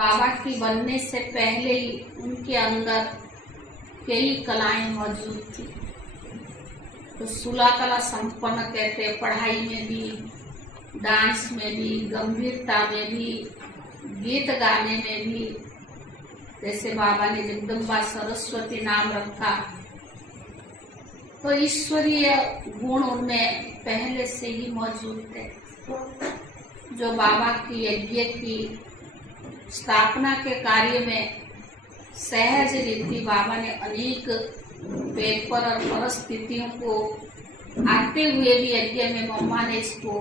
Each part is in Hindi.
बाबा की बनने से पहले ही उनके अंदर कई कलाएं मौजूद थी। तो 16 कला संपन्न कहते हैं, पढ़ाई में भी, डांस में भी, गंभीरता में भी, गीत गाने में भी। जैसे बाबा ने जगदम्बा सरस्वती नाम रखा तो ईश्वरीय गुण उनमें पहले से ही मौजूद थे। जो बाबा की यज्ञ की स्थापना के कार्य में सहज रीति बाबा ने अनेक पेपर और परिस्थितियों को आते हुए भी यज्ञ में मम्मा ने इसको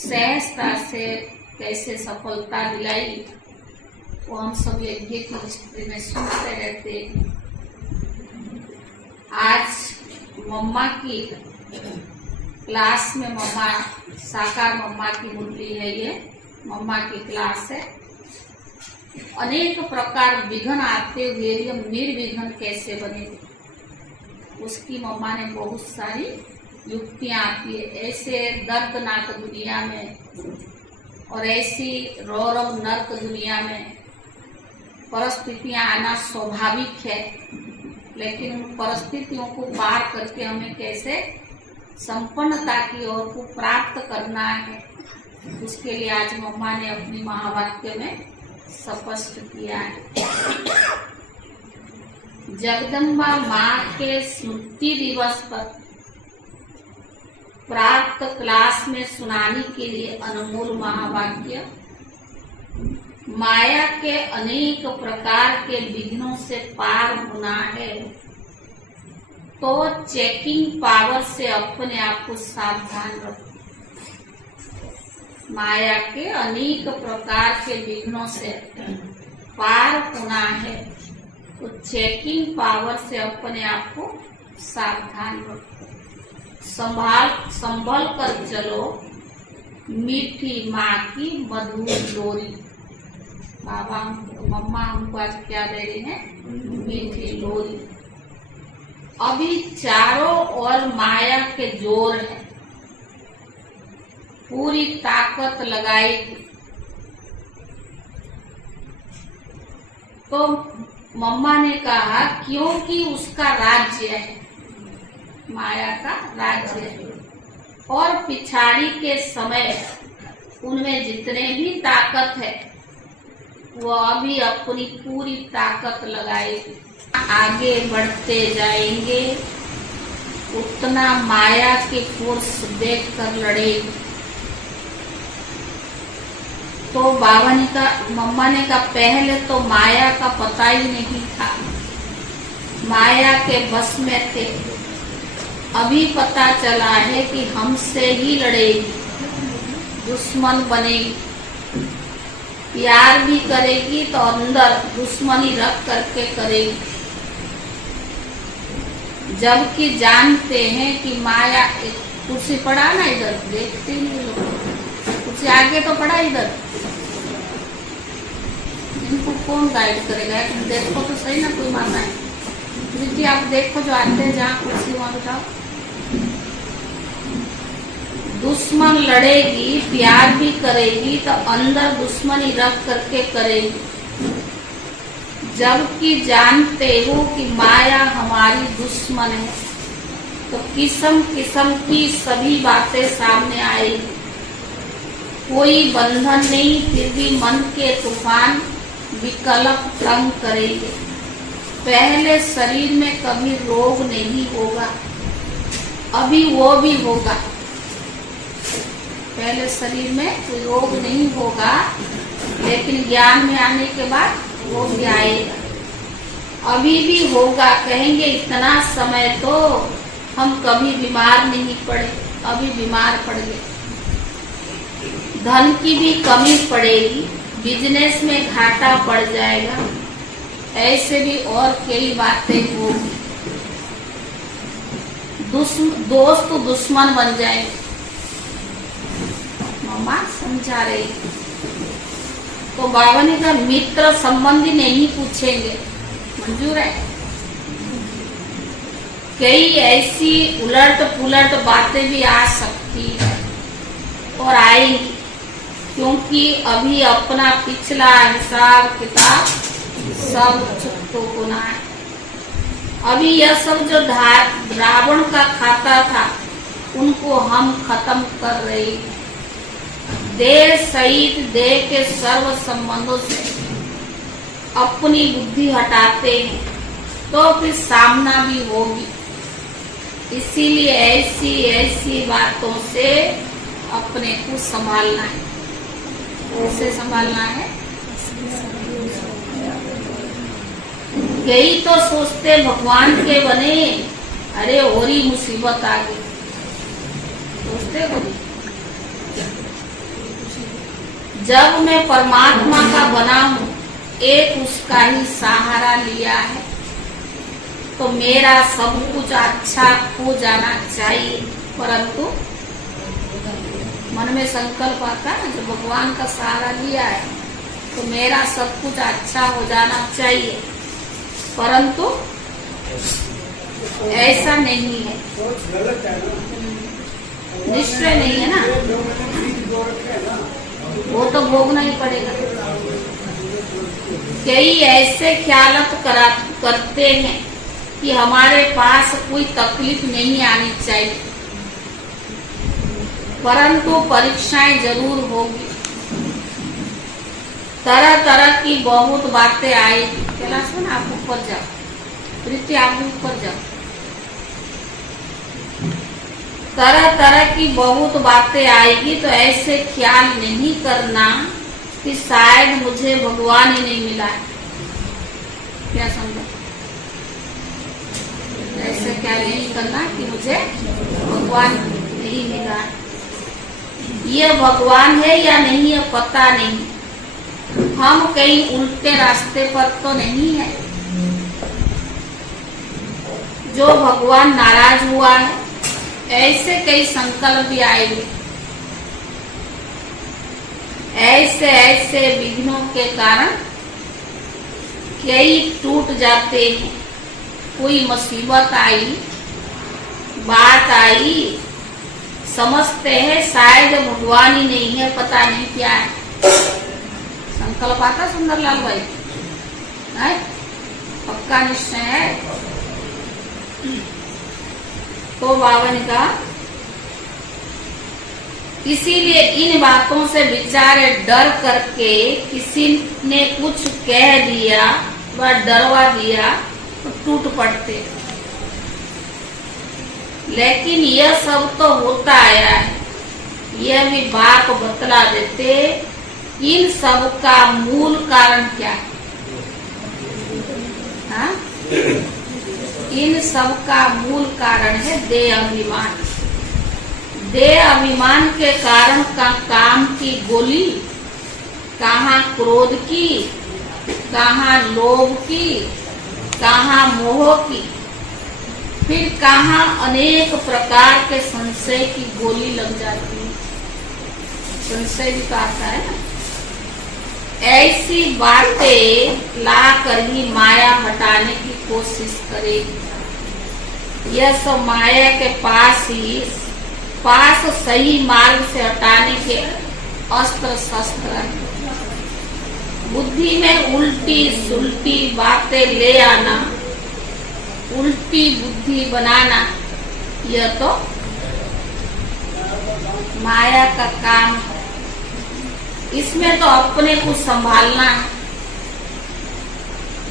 सहजता से कैसे सफलता दिलाई, वो हम सब यज्ञ की हिस्ट्री में सुनते रहते हैं। आज मम्मा की क्लास में, मम्मा साकार मम्मा की मुरली है, ये मम्मा की क्लास है। अनेक प्रकार विघ्न आते हुए भी हम निर्विघ्न कैसे बनेंगे, उसकी मम्मा ने बहुत सारी युक्तियां आती है। ऐसे दर्दनाक दुनिया में और ऐसी रौरव नर्क दुनिया में परिस्थितियां आना स्वाभाविक है, लेकिन उन परिस्थितियों को पार करके हमें कैसे संपन्नता की ओर को प्राप्त करना है, उसके लिए आज मम्मा ने अपनी महावाक्य में स्पष्ट किया है। जगदम्बा माँ के स्मृति दिवस पर प्राप्त क्लास में सुनाने के लिए अनमोल महावाक्य, माया के अनेक प्रकार के विघ्नों से पार होना है तो चेकिंग पावर से अपने आप को सावधान रखो। माया के अनेक प्रकार के विघ्नों से पार होना है तो चेकिंग पावर से अपने आप को सावधान रखो। संभल कर चलो मीठी माँ की मधुर लोरी। बाबा मम्मा हमको आज क्या दे रही है? मीठी लोरी। अभी चारों ओर माया के जोर है, पूरी ताकत लगाएगी तो मम्मा ने कहा क्योंकि उसका राज्य है, माया का राज्य है, और पिछाड़ी के समय उनमें जितने भी ताकत है वो अभी अपनी पूरी ताकत लगाएगी। आगे बढ़ते जाएंगे उतना माया की फोर्स देखकर लड़ेगी। तो बाबा ने कहा, मम्मा ने कहा पहले तो माया का पता ही नहीं था, माया के बस में थे। अभी पता चला है कि हमसे ही लड़ेगी, दुश्मन बनेगी, प्यार भी करेगी तो अंदर दुश्मनी रख करके करेगी। जबकि जानते हैं कि माया, एक कुर्सी पड़ा ना इधर, देखते नहीं लोग, कुर्सी आगे तो पड़ा इधर, इनको कौन गाइड करेगा? तुम देखो तो सही ना, कोई माना है दीदी, आप देखो जो आते हैं जहाँ कुर्सी वहां बिठाओ। दुश्मन लड़ेगी, प्यार भी करेगी तो अंदर दुश्मनी रख करके करेगी। जबकि जानते हो कि माया हमारी दुश्मन है तो किस्म किस्म की सभी बातें सामने आएगी। कोई बंधन नहीं, फिर भी मन के तूफान विकल्प तंग करेंगे। पहले शरीर में कभी रोग नहीं होगा, अभी वो भी होगा। पहले शरीर में कोई रोग नहीं होगा, लेकिन ज्ञान में आने के बाद वो भी आएगा। अभी भी होगा, कहेंगे इतना समय तो हम कभी बीमार नहीं पड़े, अभी बीमार पड़ गए। धन की भी कमी पड़ेगी, बिजनेस में घाटा पड़ जाएगा, ऐसे भी और कई बातें होगी। दोस्त दुश्मन बन जाएंगे। मम्मा समझा रही। तो बाबा ने कहा मित्र संबंधी नहीं पूछेंगे, मंजूर है? कई ऐसी उलट पुलट बातें भी आ सकती है और आएंगी, क्योंकि अभी अपना पिछला हिसाब किताब सब चुप होना है। अभी यह सब जो रावण का खाता था उनको हम खत्म कर रहे हैं। देह सहित देह के सर्व संबंधों से अपनी बुद्धि हटाते हैं तो फिर सामना भी होगी। इसीलिए ऐसी ऐसी बातों से अपने को संभालना है। कैसे संभालना है? यही तो सोचते भगवान के बने, अरे और ही मुसीबत आ गई, सोचते बोली। जब मैं परमात्मा का बना हूँ, एक उसका ही सहारा लिया है, तो मेरा सब कुछ अच्छा हो जाना चाहिए। परंतु मन में संकल्प आता है, जो भगवान का सहारा लिया है तो मेरा सब कुछ अच्छा हो जाना चाहिए, परंतु ऐसा नहीं है, निश्चय नहीं है ना, वो तो भोगना ही पड़ेगा। कई ऐसे ख्यालत करते हैं कि हमारे पास कोई तकलीफ नहीं आनी चाहिए, परंतु परीक्षाएं जरूर होगी। तरह तरह की बहुत बातें आएगी। कैलाश में आप ऊपर जाओ, प्रीति आप भी ऊपर जाओ। तरह तरह की बहुत बातें आएगी, तो ऐसे ख्याल नहीं करना कि शायद मुझे भगवान ही नहीं मिला है। क्या समझो? ऐसे ख्याल नहीं करना कि मुझे भगवान नहीं मिला है। ये भगवान है या नहीं है पता नहीं, हम कहीं उल्टे रास्ते पर तो नहीं है। जो भगवान नाराज हुआ है, ऐसे कई संकल्प भी आएंगे। ऐसे ऐसे विघ्नों के कारण कई टूट जाते हैं। कोई मुसीबत आई, बात आई, समझते हैं शायद भगवान ही नहीं है, पता नहीं क्या है। संकल्प आता सुंदरलाल भाई है? पक्का निश्चय है। तो बाबा ने कहा, इसीलिए इन बातों से बेचारे डर करके किसी ने कुछ कह दिया व डरवा दिया तो टूट पड़ते। लेकिन यह सब तो होता आया है, यह भी बात बतला देते इन सब का मूल कारण क्या है। हाँ? इन सब का मूल कारण है देह अभिमान। देह अभिमान के कारण का काम की गोली, कहाँ क्रोध की, कहाँ लोभ की, कहाँ मोह की, फिर कहाँ अनेक प्रकार के संशय की गोली लग जाती है। संशय भी तो आता है ना। ऐसी बातें ला कर ही माया हटाने की कोशिश करेगी। यह सब माया के पास सही मार्ग से हटाने के अस्त्र शस्त्र हैं। बुद्धि में उल्टी सुल्टी बातें ले आना, उल्टी बुद्धि बनाना, यह तो माया का काम है। इसमें तो अपने को संभालना है,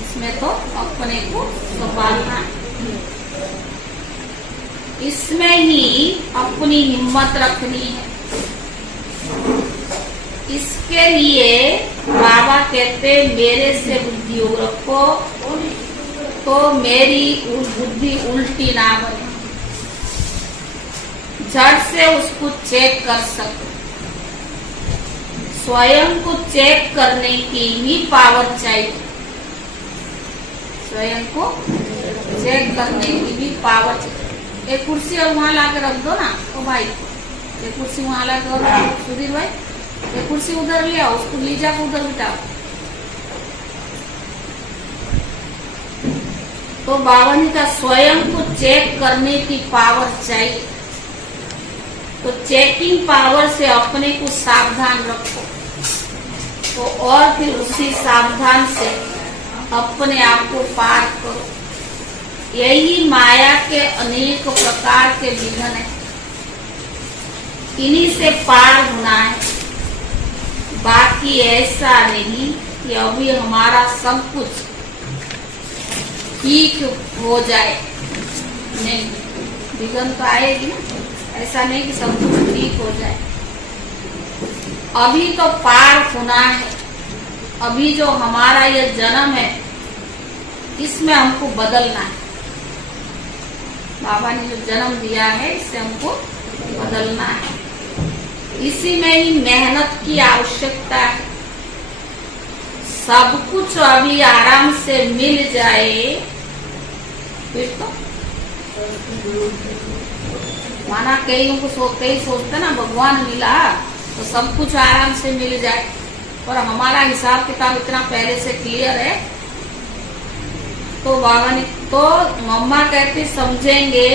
इसमें तो अपने को संभालना है। इसमें ही अपनी हिम्मत रखनी है। इसके लिए बाबा कहते मेरे से बुद्धि रखो तो मेरी बुद्धि उल्टी ना बने, झट से उसको चेक कर सको। स्वयं को चेक करने की भी पावर चाहिए। स्वयं को चेक करने की भी पावर चाहिए। एक कुर्सी और वहां लाकर रख दो ना, ओ भाई एक कुर्सी वहां लाकर, सुधीर भाई एक कुर्सी उधर ले आओ, उसको ले जाकर उधर बिठाओ। तो बाबा ने कहा स्वयं को चेक करने की पावर चाहिए। तो चेकिंग पावर से अपने को सावधान रखो। तो और फिर उसी सावधान से अपने आप को पार करो। यही माया के अनेक प्रकार के विघ्न है, इन्हीं से पार होना है। बाकी ऐसा नहीं कि अभी हमारा सब कुछ ठीक हो जाए, नहीं, विघ्न तो आएगी ना। ऐसा नहीं कि सब कुछ ठीक हो जाए, अभी तो पार होना है। अभी जो हमारा ये जन्म है, इसमें हमको बदलना है। बाबा ने जो जन्म दिया है, इससे हमको बदलना है। इसी में ही मेहनत की आवश्यकता है। सब कुछ अभी आराम से मिल जाए, फिर तो माना कईयों को कई सोचते ना भगवान मिला तो सब कुछ आराम से मिल जाए, पर हमारा हिसाब किताब इतना पहले से क्लियर है। तो बाबा ने तो मम्मा कहती समझेंगे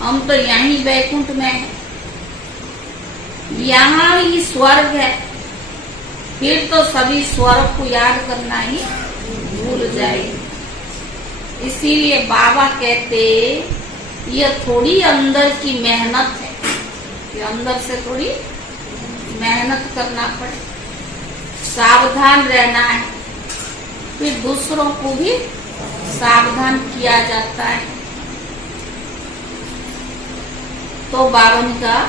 हम तो यहीं वैकुंठ में हैं, यहाँ ही स्वर्ग है, फिर तो सभी स्वर्ग को याद करना ही भूल जाएंगे। इसीलिए बाबा कहते ये थोड़ी अंदर की मेहनत है, ये अंदर से थोड़ी मेहनत करना पड़े, सावधान रहना है, फिर दूसरों को भी सावधान किया जाता है। तो बाबा ने कहा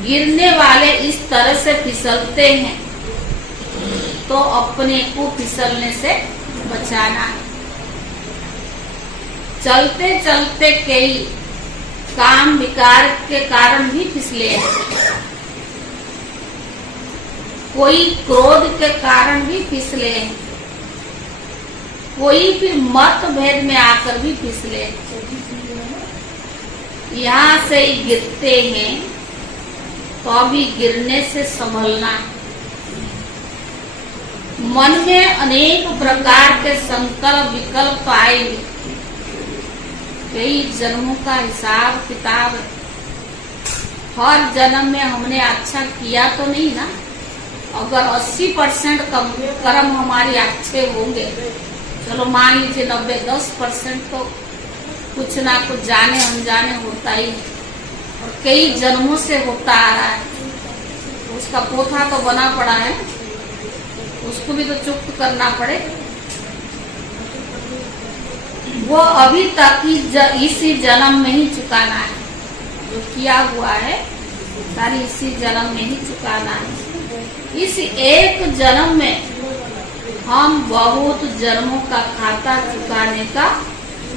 गिरने वाले इस तरह से फिसलते हैं, तो अपने को फिसलने से बचाना है। चलते चलते कई काम विकार के कारण भी फिसले हैं, कोई क्रोध के कारण भी फिसले हैं, कोई फिर मतभेद में आकर भी फिसले। यहाँ से ही गिरते हैं, तो अभी गिरने से संभलना है। मन में अनेक प्रकार के संकल्प विकल्प आएंगे, कई जन्मों का हिसाब किताब। हर जन्म में हमने अच्छा किया तो नहीं ना। अगर 80% कर्म हमारे अच्छे होंगे, चलो मान लीजिए 90-10% तो कुछ ना कुछ जाने अनजाने होता ही, और कई जन्मों से होता आ रहा है, उसका पोथा तो बना पड़ा है, उसको भी तो चुप करना पड़े। वो अभी तक ही इसी जन्म में ही चुकाना है, जो किया हुआ है सारी इसी जन्म में ही चुकाना है। इस एक जन्म में हम बहुत जन्मों का खाता चुकाने का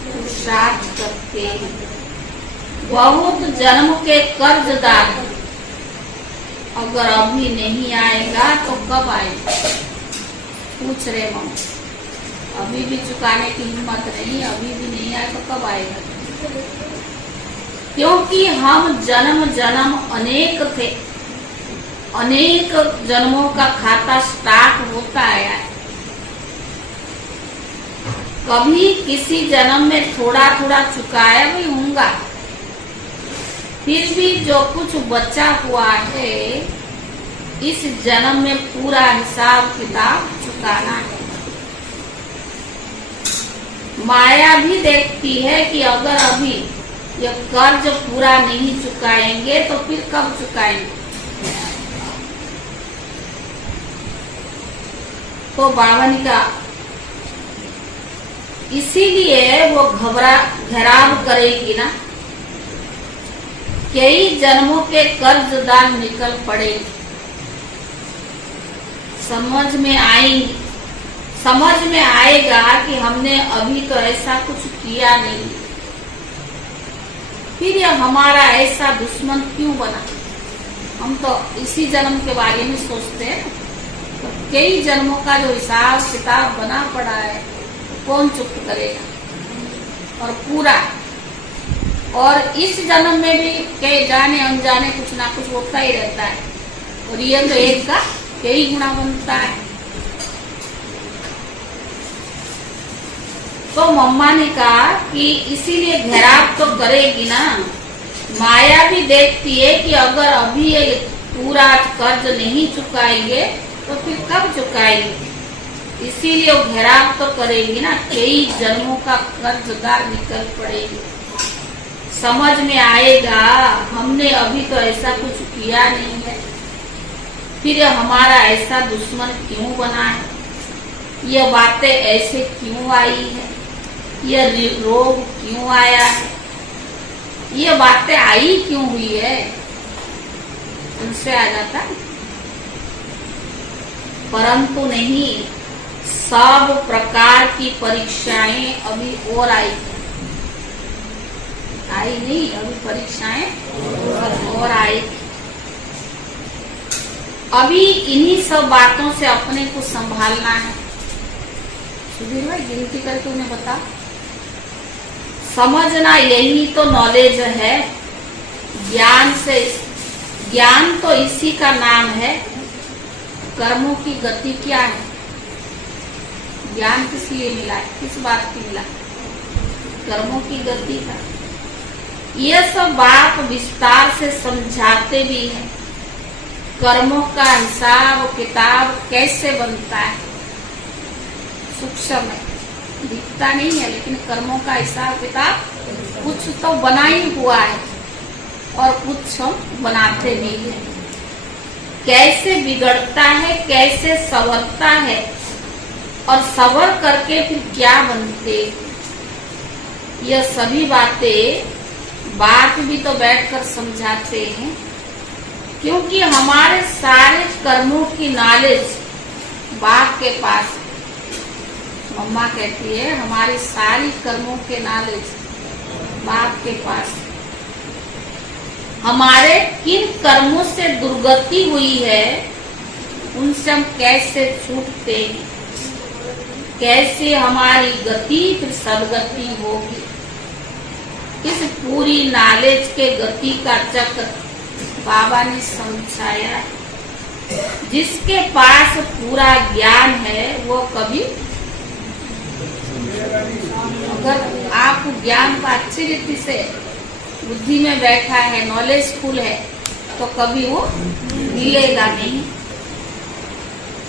पुरुषार्थ करते हैं। बहुत जन्म के कर्जदार अगर अभी नहीं आएगा तो कब आएगा, पूछ रहे हम। अभी भी चुकाने की हिम्मत नहीं, अभी भी नहीं आए तो कब आएगा? क्योंकि हम जन्म जन्म अनेक थे, अनेक जन्मों का खाता स्टार्ट होता आया है। कभी किसी जन्म में थोड़ा थोड़ा चुकाया भी होगा, फिर भी जो कुछ बचा हुआ है इस जन्म में पूरा हिसाब किताब चुकाना है। माया भी देखती है कि अगर अभी ये कर्ज पूरा नहीं चुकाएंगे तो फिर कब चुकाएंगे। तो बाबा ने कहा इसीलिए वो घेराव करेगी ना, कई जन्मों के कर्जदार निकल पड़ेगी, समझ में आएगा कि हमने अभी तो ऐसा कुछ किया नहीं, फिर ये हमारा ऐसा दुश्मन क्यों बना। हम तो इसी जन्म के बारे में सोचते हैं, तो कई जन्मों का जो हिसाब किताब बना पड़ा है कौन चुप करेगा। और पूरा, और इस जन्म में भी कई जाने अनजाने कुछ ना कुछ होता ही रहता है, और ये तो एक का कई गुना बनता है। तो मम्मा ने कहा कि इसीलिए घेराव तो करेगी ना। माया भी देखती है कि अगर अभी ये पूरा कर्ज नहीं चुकाएंगे तो फिर कब चुकाएगी? इसीलिए वो घेराव तो करेंगी ना, कई जन्मों का कर्जदार निकल पड़ेगी। समझ में आएगा हमने अभी तो ऐसा कुछ किया नहीं है, फिर हमारा ऐसा दुश्मन क्यों बना है, ये बातें ऐसे क्यों आई है, ये रोग क्यों आया है, ये बातें आई क्यों हुई है, उनसे आ जाता है। परंतु नहीं, सब प्रकार की परीक्षाएं अभी और आई नहीं, अभी परीक्षाएं और आई। अभी इन्हीं सब बातों से अपने को संभालना है। सुधीर भाई गिनती करके उन्हें बता। समझना यही तो नॉलेज है। ज्ञान तो इसी का नाम है। कर्मों की गति क्या है? ज्ञान किस लिए मिला है? किस बात की मिला? कर्मों की गति का। यह सब बात विस्तार से समझाते भी हैं। कर्मों का हिसाब किताब कैसे बनता है, सूक्ष्म है, दिखता नहीं है, लेकिन कर्मों का हिसाब किताब कुछ तो बना ही हुआ है और कुछ हम बनाते भी हैं। कैसे बिगड़ता है, कैसे संवरता है और संवर करके फिर क्या बनते, यह सभी बात भी तो बैठकर समझाते हैं। क्योंकि हमारे सारे कर्मों की नॉलेज बाप के पास है। मम्मा कहती है हमारी सारी कर्मों के नॉलेज बाप के पास। हमारे किन कर्मों से दुर्गति हुई है, उनसे हम कैसे छूटते हैं, कैसे हमारी गति फिर सदगति होगी, इस पूरी नॉलेज के गति का चक्र बाबा ने समझाया। जिसके पास पूरा ज्ञान है वो कभी, अगर आप ज्ञान का अच्छी रीति से बुद्धि में बैठा है, नॉलेजफुल है, तो कभी वो मिलेगा नहीं।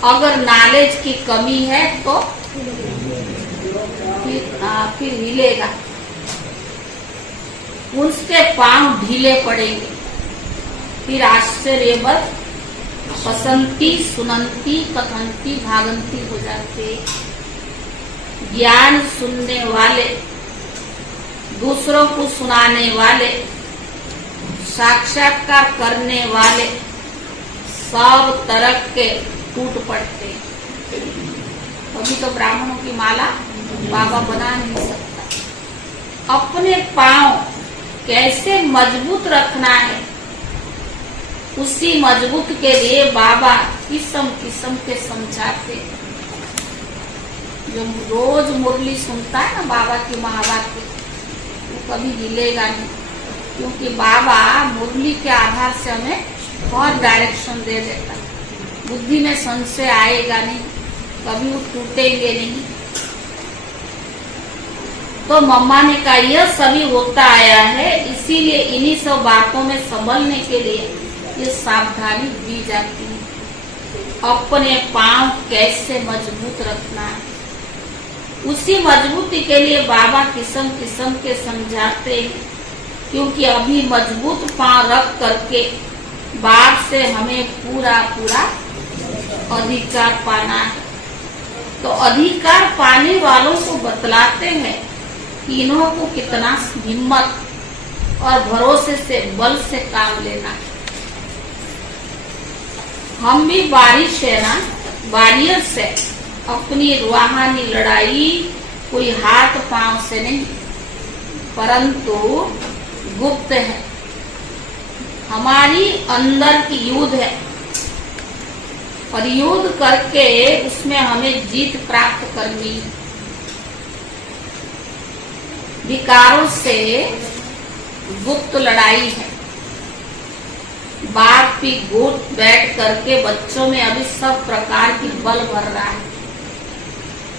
अगर नॉलेज की कमी है तो फिर मिलेगा, उसके पांव ढीले पड़ेंगे। फिर आश्चर्यवत पसंती सुनंती कथंती भागंती हो जाते। ज्ञान सुनने वाले, दूसरों को सुनाने वाले, साक्षात्कार करने वाले सब तरह के टूट पड़ते। अभी तो ब्राह्मणों की माला बाबा बना नहीं सकता। अपने पांव कैसे मजबूत रखना है, उसी मजबूत के लिए बाबा किस्म किस्म के समझाते। जो रोज मुरली सुनता है ना बाबा की महावाक्य, वो कभी हिलेगा नहीं, क्योंकि बाबा मुरली के आधार से हमें और डायरेक्शन दे देता। बुद्धि में संशय आएगा नहीं, कभी वो टूटेंगे नहीं। तो मम्मा ने कहा यह सभी होता आया है, इसीलिए इन्हीं सब बातों में संभलने के लिए ये सावधानी दी जाती है। अपने पांव कैसे मजबूत रखना है, उसी मजबूती के लिए बाबा किस्म किस्म के समझाते हैं। क्योंकि अभी मजबूत पांव रख करके बाप से हमें पूरा पूरा अधिकार पाना है। तो अधिकार पाने वालों को बतलाते हैं कि इन्हों को कितना हिम्मत और भरोसे से बल से काम लेना है। हम भी बारिश है ना, वारियर से अपनी रूहानी लड़ाई कोई हाथ पांव से नहीं, परंतु गुप्त है, हमारी अंदर की युद्ध है। और युद्ध करके उसमें हमें जीत प्राप्त करनी है। विकारों से गुप्त लड़ाई है। बाप भी गोद बैठ करके बच्चों में अभी सब प्रकार की बल भर रहा है।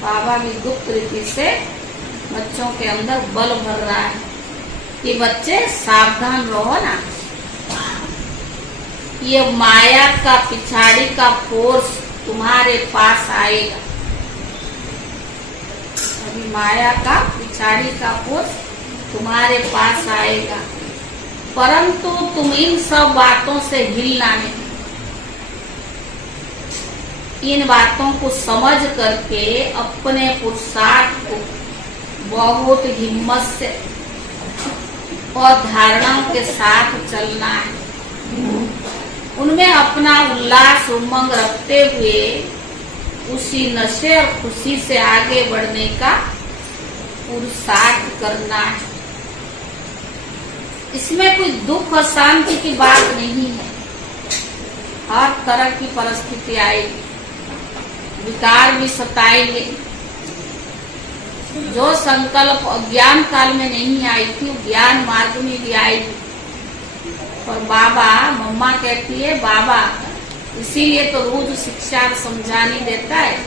बाबा भी गुप्त रीति से बच्चों के अंदर बल भर रहा है कि बच्चे सावधान रहो ना। ये माया का पिछाड़ी का फोर्स तुम्हारे पास आएगा। अभी माया का पिछाड़ी का पुरुष तुम्हारे पास आएगा, परंतु तुम इन सब बातों से हिलना नहीं। इन बातों को समझ करके अपने पुरुषार्थ को बहुत हिम्मत से और धारणाओं के साथ चलना है। उनमें अपना उल्लास उमंग रखते हुए उसी नशे और खुशी से आगे बढ़ने का पुरुषार्थ करना है। इसमें कोई दुख और शांति की बात नहीं है। हर तरह की परिस्थिति आएगी, विकार भी सताएंगे। जो संकल्प अज्ञान काल में नहीं आई थी, ज्ञान मार्ग में भी आएगी। और बाबा, मम्मा कहती है बाबा, इसीलिए तो रोज शिक्षा समझाने देता है,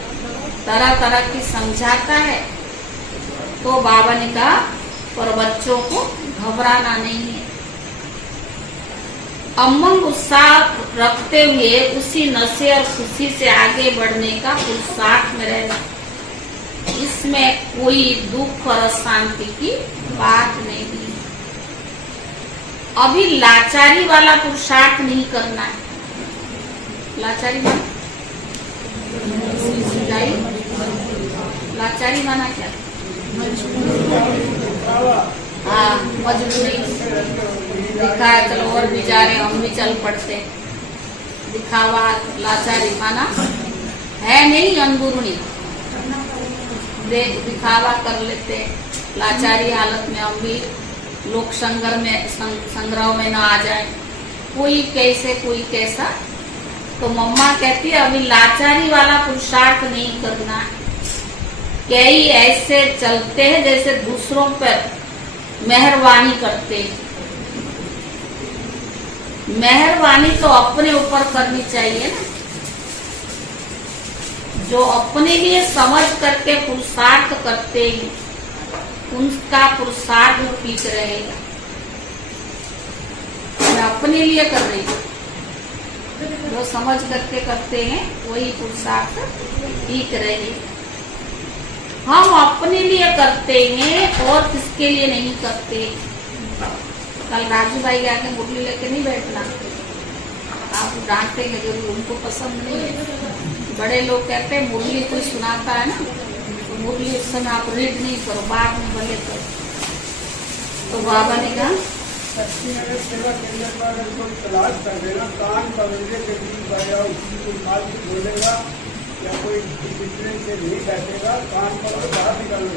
तरह तरह की समझाता है। तो बाबा ने कहा पर बच्चों को घबराना नहीं है। उमंग उत्साह रखते हुए उसी नशे और खुशी से आगे बढ़ने का पुरुषार्थ में रहना। इसमें कोई दुख और अशांति की बात नहीं है। अभी लाचारी वाला पुरुषार्थ नहीं करना है। लाचारी माना, लाचारी माना क्या? हाँ, मजबूरी दिखाया, चलो और भी जा रहे, हम भी चल पड़ते। दिखावा, लाचारी माना है नहीं, अंदरूनी देख दिखावा कर लेते। लाचारी हालत में हम भी लोक संग्रह में न आ जाए, कोई कैसे कोई कैसा। तो मम्मा कहती है अभी लाचारी वाला पुरुषार्थ नहीं करना है। कई ऐसे चलते हैं जैसे दूसरों पर मेहरबानी करते हैं। मेहरबानी तो अपने ऊपर करनी चाहिए ना। जो अपने लिए समझ करके पुरुषार्थ करते हैं, उनका पुरुषार्थ ठीक रहेगा। मैं अपने लिए कर रही हूँ, जो समझ करके करते हैं वही पुरुषार्थ ठीक रहेगा। हम अपने लिए करते हैं और किसके लिए नहीं करते। कल राजू भाई के आगे मुरली लेके नहीं बैठना, आप डांटेंगे जरूर, उनको पसंद नहीं है। बड़े लोग कहते हैं मुरली कोई सुनाता है ना, तो मुरली उस समय आप रीड नहीं करो, बाद में भले करो। तो बाबा ने कहा सेवा केंद्र पर कोई तलाश कर देना, कान पकड़े के बोलेगा या कोई डिसिप्लिन से नहीं बैठेगा, कान पर बाहर निकालना,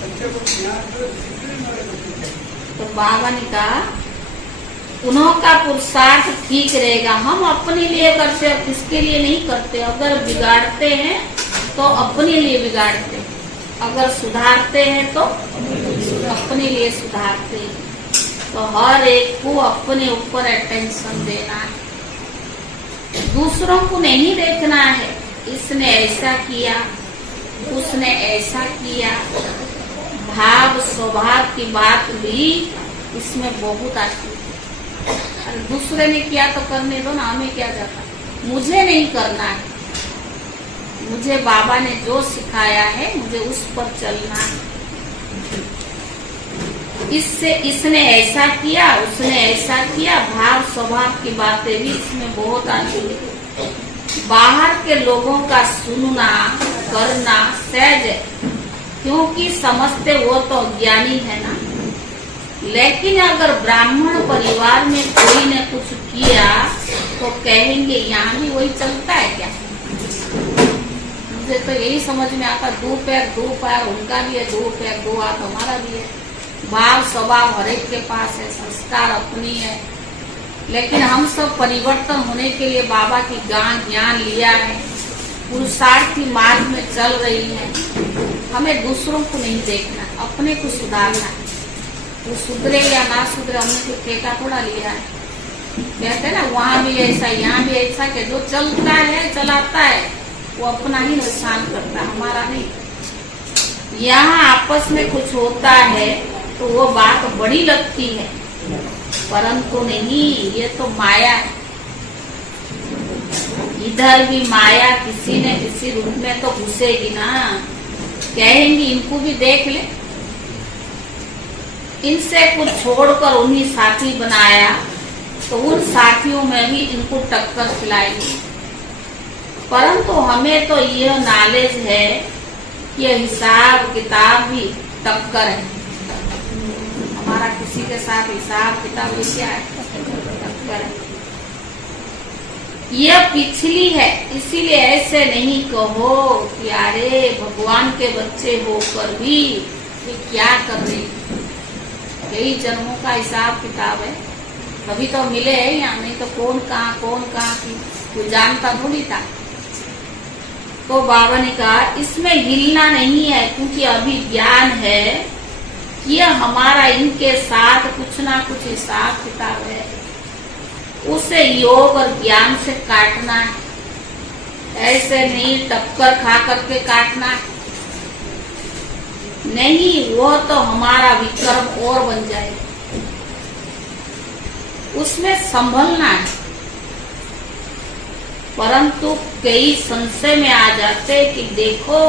बच्चे को डिसिप्लिन। तो बाबा ने कहा उन्हों का पुरुषार्थ ठीक रहेगा। हम अपने लिए करते और किसके लिए नहीं करते। अगर बिगाड़ते हैं तो अपने लिए बिगाड़ते हैं, अगर सुधारते हैं तो अपने लिए सुधारते हैं। तो हर एक को अपने ऊपर अटेंशन देना है, दूसरों को नहीं देखना है। इसने ऐसा किया, उसने ऐसा किया, भाव स्वभाव की बात भी इसमें बहुत आती है। अरे दूसरे ने किया तो करने दो ना, हमें क्या जाता, मुझे नहीं करना है। मुझे बाबा ने जो सिखाया है मुझे उस पर चलना है। इससे इसने ऐसा किया, उसने ऐसा किया, भाव स्वभाव की बातें भी इसमें बहुत आती है। बाहर के लोगों का सुनना करना सहज है, क्योंकि समझते वो तो ज्ञानी है ना। लेकिन अगर ब्राह्मण परिवार में कोई ने कुछ किया तो कहेंगे यहाँ भी वही चलता है क्या। मुझे तो यही समझ में आता, दो पैर उनका भी है, दो पैर दो हाथ हमारा भी है। भाव स्वभाव हरेक के पास है, संस्कार अपनी है। लेकिन हम सब परिवर्तन होने के लिए बाबा की ज्ञान लिया है, पुरुषार्थी मार्ग में चल रही है। हमें दूसरों को नहीं देखना, अपने को सुधारना है। वो सुधरे या ना सुधरे हमने कोई ठेका थोड़ा लिया है। कहते हैं ना वहाँ भी ऐसा यहाँ भी ऐसा, कि जो चलता है चलाता है वो अपना ही नुकसान करता है, हमारा नहीं। यहाँ आपस में कुछ होता है तो वो बात बड़ी लगती है, परंतु नहीं, ये तो माया है। इधर भी माया किसी न किसी रूप में तो घुसेगी ना। कहेंगी इनको भी देख ले, इनसे कुछ छोड़कर उन्हीं साथी बनाया, तो उन साथियों में भी इनको टक्कर खिलाएगी। परंतु हमें तो यह नॉलेज है कि यह हिसाब किताब भी टक्कर है। हमारा किसी के साथ हिसाब किताब भी क्या है? टक्कर है। यह पिछली है, इसीलिए ऐसे नहीं कहो कि अरे भगवान के बच्चे होकर भी ये क्या कर रहे। कई जन्मों का हिसाब किताब है, कभी तो मिले हैं या नहीं तो कौन कहाँ की कोई जानता थोड़ी था। तो बाबा ने कहा इसमें हिलना नहीं है, क्योंकि अभी ज्ञान है कि यह हमारा इनके साथ कुछ ना कुछ हिसाब किताब है, उसे योग और ज्ञान से काटना है। ऐसे नहीं टक्कर खा करके काटना है, नहीं, वो तो हमारा विक्रम और बन जाएगा। उसमें संभलना है। परंतु कई संशय में आ जाते कि देखो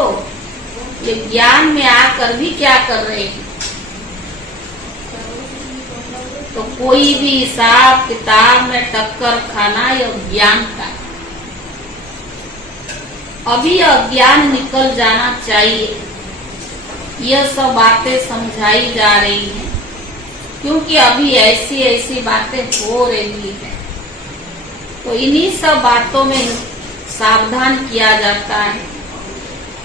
ये ज्ञान में आकर भी क्या कर रहे हैं। तो कोई भी हिसाब किताब में टक्कर खाना यह ज्ञान का, अभी अज्ञान निकल जाना चाहिए। यह सब बातें समझाई जा रही हैं, क्योंकि अभी ऐसी ऐसी बातें हो रही है। तो इन्हीं सब बातों में सावधान किया जाता है।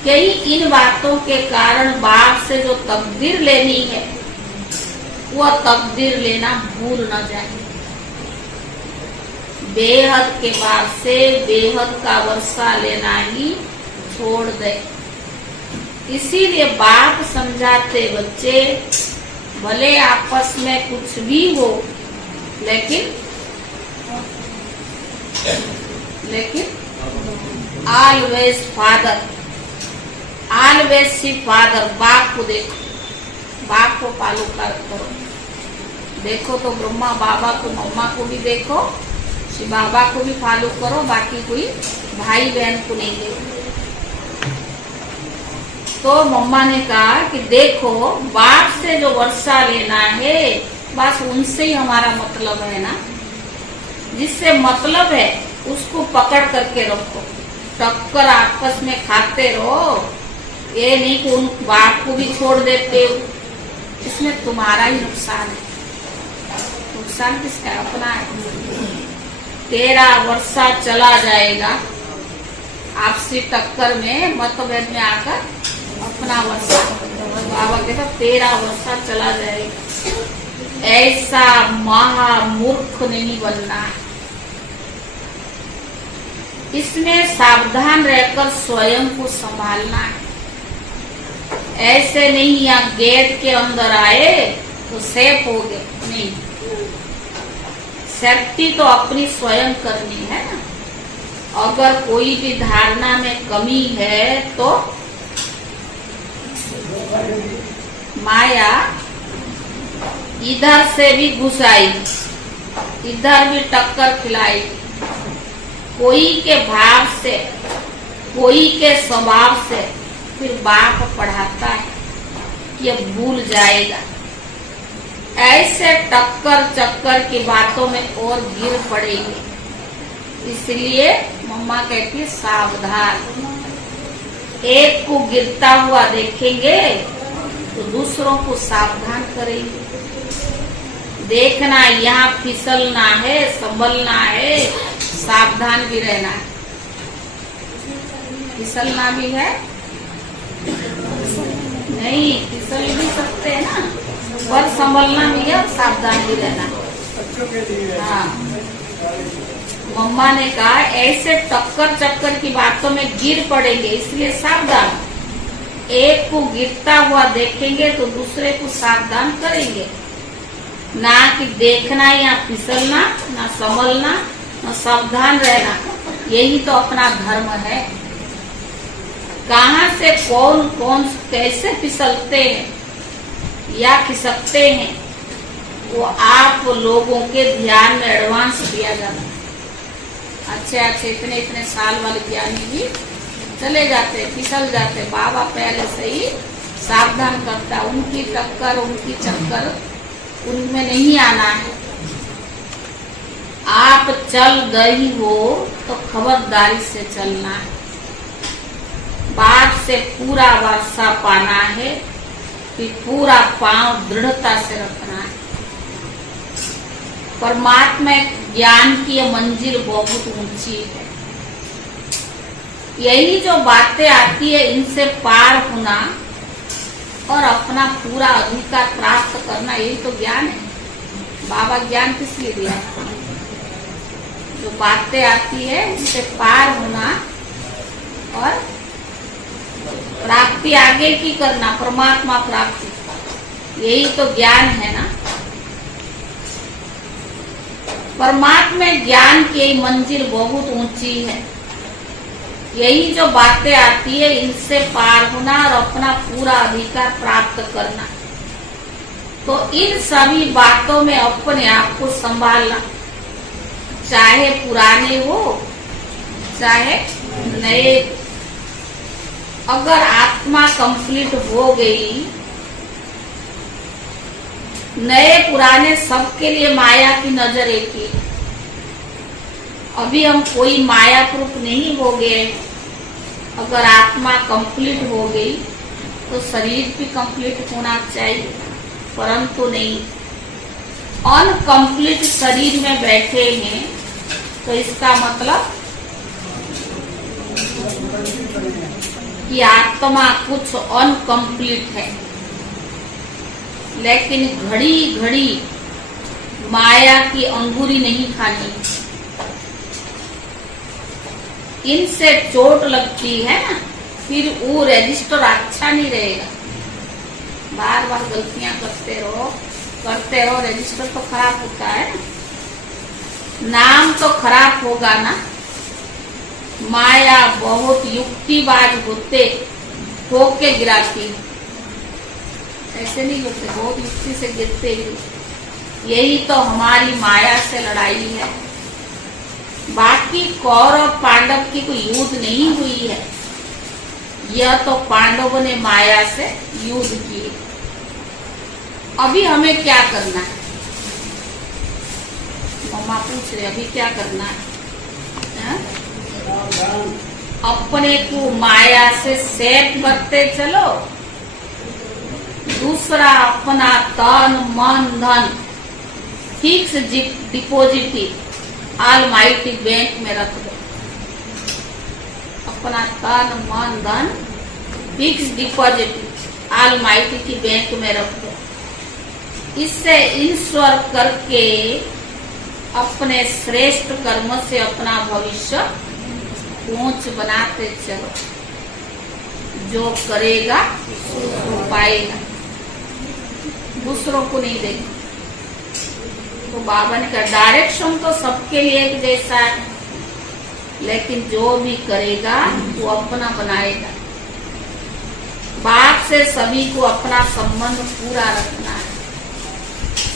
कई इन बातों के कारण बाप से जो तकदीर लेनी है वह तकदीर लेना भूल न जाए। बेहद के बाद से बेहद का वर्षा लेना ही छोड़ दे। इसीलिए बाप समझाते बच्चे भले आपस में कुछ भी हो, लेकिन always father, always see father. बाप को देखो, बाप को फॉलो करो। देखो तो ब्रह्मा बाबा को, मम्मा को भी देखो, शिव बाबा को भी फॉलो करो, बाकी कोई भाई बहन को नहीं देखो। तो मम्मा ने कहा कि देखो बाप से जो वर्षा लेना है बस उनसे ही हमारा मतलब है ना। जिससे मतलब है उसको पकड़ करके रखो, टक्कर आपस में खाते रहो। ये नहीं कि उन बाप को भी छोड़ देते हो, इसमें तुम्हारा ही नुकसान है। नुकसान किसका है? अपना है। तेरा वर्षा चला जाएगा आपसी टक्कर में, मतभेद में आकर अपना वर्षा, बाबा कहता तेरा वर्षा चला जाएगा। ऐसा महामूर्ख नहीं बनना है। इसमें सावधान रहकर स्वयं को संभालना है। ऐसे नहीं या गेट के अंदर आए तो सेफ हो गए, नहीं। सेफ्टी तो अपनी स्वयं करनी है ना। अगर कोई भी धारणा में कमी है तो माया इधर से भी घुस आई, इधर भी टक्कर खिलाई। कोई के भाव से, कोई के स्वभाव से फिर बाप पढ़ाता है कि अब भूल जाएगा। ऐसे टक्कर चक्कर की बातों में और गिर पड़ेगी। इसलिए मम्मा कहती है सावधान। एक को गिरता हुआ देखेंगे तो दूसरों को सावधान करेंगे। देखना यहाँ फिसलना है, संभलना है, सावधान भी रहना है। फिसलना भी है नहीं, फिसल भी सकते हैं ना, पर संभलना भी है और सावधान भी रहना है। हाँ, मम्मा ने कहा ऐसे टक्कर चक्कर की बातों में गिर पड़ेंगे, इसलिए सावधान। एक को गिरता हुआ देखेंगे तो दूसरे को सावधान करेंगे। ना कि देखना या फिसलना, ना संभलना, ना सावधान रहना। यही तो अपना धर्म है। कहाँ से कौन कौन कैसे फिसलते हैं या खिसकते हैं वो आप लोगों के ध्यान में एडवांस दिया जाता है। अच्छे अच्छे इतने इतने साल वाले ज्ञानी भी चले जाते, फिसल जाते। बाबा पहले से ही सावधान करता, उनकी टक्कर उनकी चक्कर उनमें नहीं आना है। आप चल गई हो तो खबरदारी से चलना है, बात से पूरा वर्षा पाना है, फिर पूरा पांव दृढ़ता से रखना है। परमात्मा ज्ञान की यह मंजिल बहुत ऊंची है। यही जो बातें आती है इनसे पार होना और अपना पूरा अधिकार प्राप्त करना, यही तो ज्ञान है। बाबा ज्ञान किस लिए दिया? जो बातें आती है उससे पार होना और प्राप्ति आगे की करना, परमात्मा प्राप्ति, यही तो ज्ञान है ना। परमात्मा ज्ञान की मंजिल बहुत ऊंची है। यही जो बातें आती है इनसे पार होना और अपना पूरा अधिकार प्राप्त करना। तो इन सभी बातों में अपने आप को संभालना, चाहे पुराने हो चाहे नए। अगर आत्मा कंप्लीट हो गई, नए पुराने सबके लिए माया की नजर एक ही। अभी हम कोई माया प्रूफ नहीं हो गए। अगर आत्मा कंप्लीट हो गई तो शरीर भी कंप्लीट होना चाहिए, परंतु नहीं। अनकंप्लीट शरीर में बैठे हैं तो इसका मतलब कि आत्मा कुछ अनकंप्लीट है। लेकिन घड़ी घड़ी माया की अंगूरी नहीं खानी, इनसे चोट लगती है ना, फिर वो रजिस्टर अच्छा नहीं रहेगा। बार बार गलतियां करते रहो, रजिस्टर तो खराब होता है ना, नाम तो खराब होगा ना। माया बहुत युक्तिबाज होके गिराती, ऐसे नहीं होते, बहुत युक्ति से गिरते ही। यही तो हमारी माया से लड़ाई है। बाकी कौरव पांडव की कोई युद्ध नहीं हुई है, यह तो पांडवों ने माया से युद्ध किए। अभी हमें क्या करना है? मम्मा पूछ रहे अभी क्या करना है? अपने को माया से सेट करते चलो। दूसरा, अपना तन मन धन फिक्स डिपॉजिट ऑलमाइटी बैंक में रख दो। अपना तन मन धन फिक्स डिपॉजिट ऑलमाइटी की बैंक में रख दो। इससे ईश्वर करके अपने श्रेष्ठ कर्म से अपना भविष्य ऊंच बनाते चलो। जो करेगा वो पाएगा, दूसरों को नहीं देगा। तो बाबा ने कहा डायरेक्शन तो सबके लिए एक जैसा है, लेकिन जो भी करेगा वो अपना बनाएगा। बाप से सभी को अपना संबंध पूरा रखना है,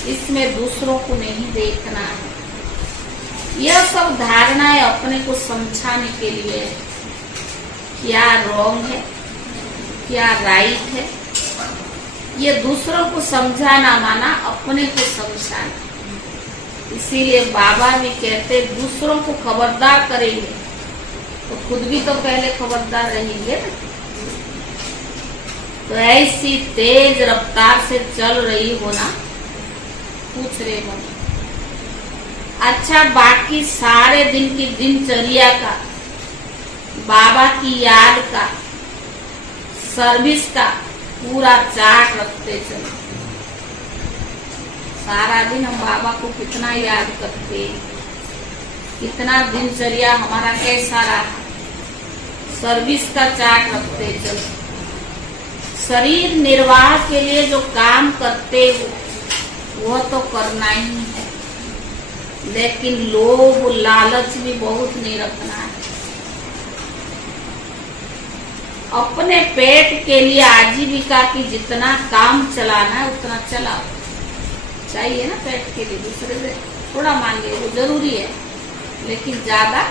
इसमें दूसरों को नहीं देखना है। यह सब धारणाएं अपने को समझाने के लिए है, क्या रॉन्ग है क्या राइट है। ये दूसरों को समझाना माना अपने को समझाना। इसीलिए बाबा भी कहते दूसरों को खबरदार करेंगे तो खुद भी तो पहले खबरदार रहेंगे ना। तो ऐसी तेज रफ्तार से चल रही हो ना, पूछ रहे हो। अच्छा, बाकी सारे दिन की दिनचर्या का, बाबा की याद का, सर्विस का पूरा चार्ट रखते चलो। सारा दिन हम बाबा को कितना याद करते, कितना दिनचर्या हमारा कैसा रहा, सर्विस का चार्ट रखते चलो। शरीर निर्वाह के लिए जो काम करते हो वह तो करना ही है, लेकिन लोभ लालच भी बहुत नहीं रखना है। अपने पेट के लिए आजीविका की जितना काम चलाना है उतना चलाओ। चाहिए ना पेट के लिए, दूसरे से थोड़ा मांगे, वो जरूरी है, लेकिन ज्यादा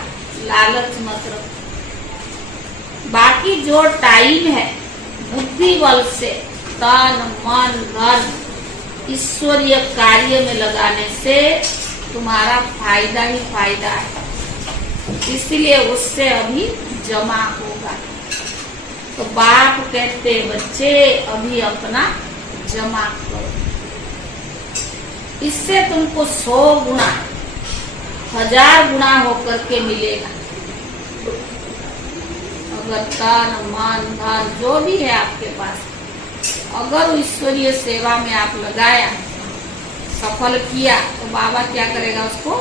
लालच मत रखो। बाकी जो टाइम है बुद्धि बल से तन मन धन ईश्वरीय कार्य में लगाने से तुम्हारा फायदा ही फायदा है, इसलिए उससे अभी जमा होगा। तो बाप कहते बच्चे अभी अपना जमा करो, इससे तुमको 100 गुना 1000 गुना होकर के मिलेगा। अगर तन मन धन जो भी है आपके पास, अगर ईश्वरीय सेवा में आप लगाया, सफल किया, तो बाबा क्या करेगा, उसको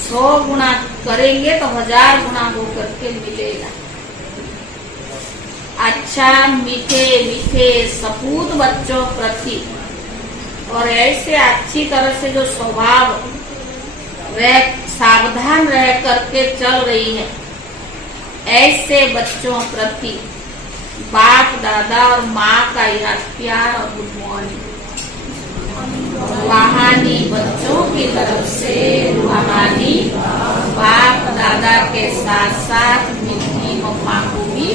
100 गुना करेंगे तो 1000 गुना होकर के मिलेगा। अच्छा मीठे मीठे सपूत बच्चों प्रति और ऐसे अच्छी तरह से जो स्वभाव रह सावधान रह करके चल रही है, ऐसे बच्चों प्रति बाप दादा और माँ का याद प्यार और गुड मॉर्निंग। रूहानी बच्चों की तरफ से रूहानी बाप दादा के साथ साथ मिट्टी मम्मा को भी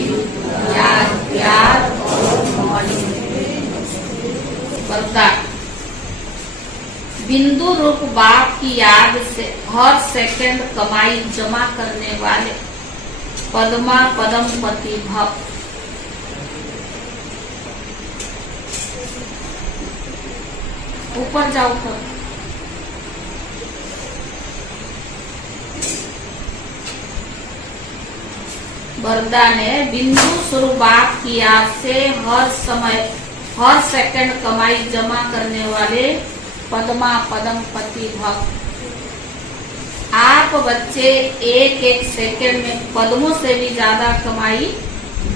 याद प्यार और गुड मॉर्निंग। वरदान बिंदु रूप बाप की याद से हर सेकंड कमाई जमा करने वाले पद्मा पदमपति भक्त ऊपर जाओ। ऊपर वरदान है बिंदु स्वरूप बाप की याद से हर समय हर सेकंड कमाई जमा करने वाले पद्मा पदमपति भक्त। आप बच्चे एक एक सेकंड में पद्मों से भी ज्यादा कमाई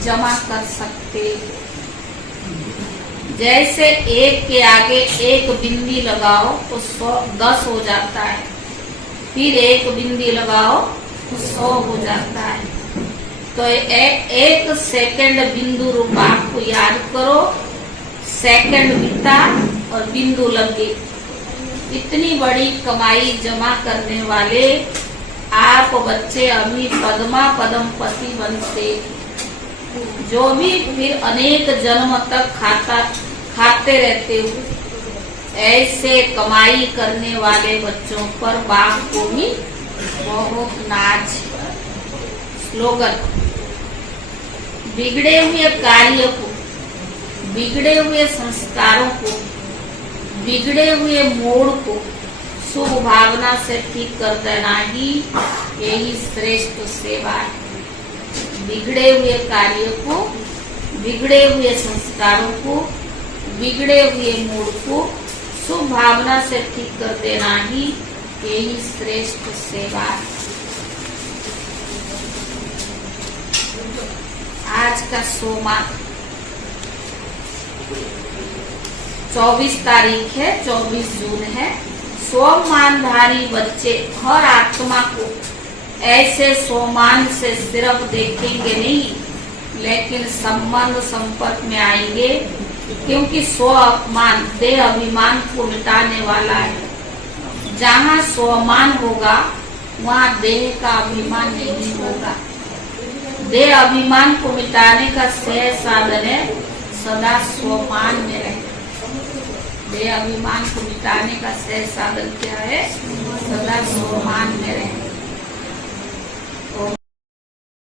जमा कर सकते हैं। जैसे एक के आगे एक बिंदी लगाओ तो 10 हो जाता है, फिर एक बिंदी लगाओ तो 100 हो जाता है। तो एक सेकंड बिंदु रूप आपको याद करो, सेकंड बीता और बिंदु लग गई। इतनी बड़ी कमाई जमा करने वाले आप बच्चे अभी पद्मा पदमपति बनते, जो भी फिर अनेक जन्म तक खाते रहते हो। ऐसे कमाई करने वाले बच्चों पर बाप को भी बहुत नाज। स्लोगन बिगड़े हुए कार्य को, बिगड़े हुए संस्कारों को, बिगड़े हुए मोड़ को शुभ भावना से ठीक कर देना ही यही श्रेष्ठ सेवा है। बिगड़े हुए कार्य को, बिगड़े हुए संस्कारों को, बिगड़े हुए मोड़ को शुभ भावना से ठीक कर देना ही यही श्रेष्ठ सेवा है। आज का सोमवार 24 तारीख है, 24 जून है। सोमानधारी बच्चे हर आत्मा को ऐसे सोमान से सिर्फ देखेंगे नहीं, लेकिन संबंध संपर्क में आएंगे, क्योंकि स्व अपमान देह अभिमान को मिटाने वाला है। जहाँ स्वमान होगा वहाँ देह का अभिमान नहीं होगा। देह अभिमान को मिटाने का सहज साधन है सदा स्वमान में रहना। देह अभिमान को मिटाने का सहज साधन क्या है? सदा स्वमान में रहना।